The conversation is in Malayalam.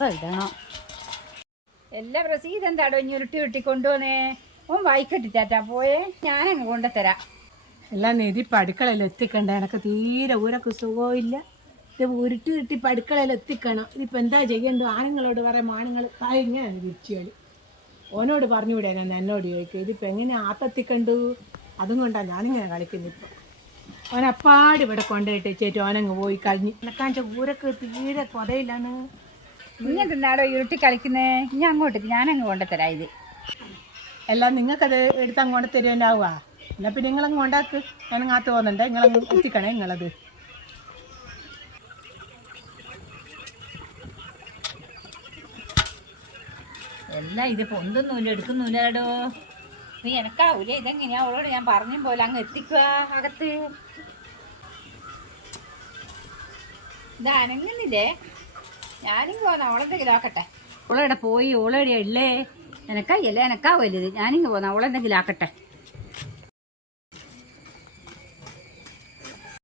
രസം ഇടണം. എല്ലാ പ്രസീത് എന്താടോ ഇനി ഉരുട്ടി ഉരുട്ടി കൊണ്ടുപോന്നേ? ഓൻ വായിക്കെട്ടിട്ടാ പോയേ, ഞാനങ്ങ് കൊണ്ടുതരാം. എല്ലാം നിധി അടുക്കളയിൽ എത്തിക്കണ്ട, എനക്ക് തീരെ ഊരക്ക് സുഖമില്ല. ഇത് ഉരുട്ടി ഉരുട്ടി അടുക്കളയിൽ എത്തിക്കണം. ഇതിപ്പോൾ എന്താ ചെയ്യേണ്ടത്? ആണുങ്ങളോട് പറയാം, ആണുങ്ങൾ ഇങ്ങനെയാണ് തിരിച്ചുകളി. ഓനോട് പറഞ്ഞുകൂടെ ഞാൻ എന്നോട് ചോദിക്കും. ഇതിപ്പോൾ എങ്ങനെ ആത്തെത്തിക്കണ്ടു? അതും കൊണ്ടാണ് ഞാനിങ്ങനെ കളിക്കുന്നത്. ഇപ്പം ഓനപ്പാട് ഇവിടെ കൊണ്ടുപോയിട്ട് ചേച്ചി ഓനങ്ങ് പോയി കഴിഞ്ഞ്. എനക്കാൻ്റെ ഊരക്ക് തീരെ കുറയില്ലാണ്. ഇങ്ങനത്തെ എന്താടോ ഉരുട്ടി കളിക്കുന്നേ? ഇനി അങ്ങോട്ട് ഞാനങ്ങ് കൊണ്ടുതരാം. ഇത് എല്ലാം നിങ്ങൾക്കത് എടുത്ത് അങ്ങോട്ട് തരുവാനാവുക. എന്നാൽ പിന്നെ നിങ്ങളങ്ങ് ഉണ്ടാക്ക്. ഞാനങ്ങാത്ത് പോകുന്നുണ്ട്, നിങ്ങളങ്ങ് എത്തിക്കണേ നിങ്ങളത്. എല്ലാം ഇത് പൊന്തൊന്നുമില്ല, എടുക്കുന്നില്ലടോ. നീ എനക്കാവൂലേ? ഇതെങ്ങനെയാ അവളോട് ഞാൻ പറഞ്ഞ പോലെ അങ്ങ് എത്തിക്കുക അകത്ത്. ഇത് അനങ്ങുന്നില്ലേ? ഞാനിങ്ങ് പോന്ന അവളെന്തെങ്കിലും ആക്കട്ടെ. ഓളെവിടെ പോയി? ഓളെവിടെയാ ഉള്ളേ? എനക്കായല്ലേ? എനക്കാ വലുത്. ഞാനിങ്ങ് പോന്ന അവളെന്തെങ്കിലും ആക്കട്ടെ.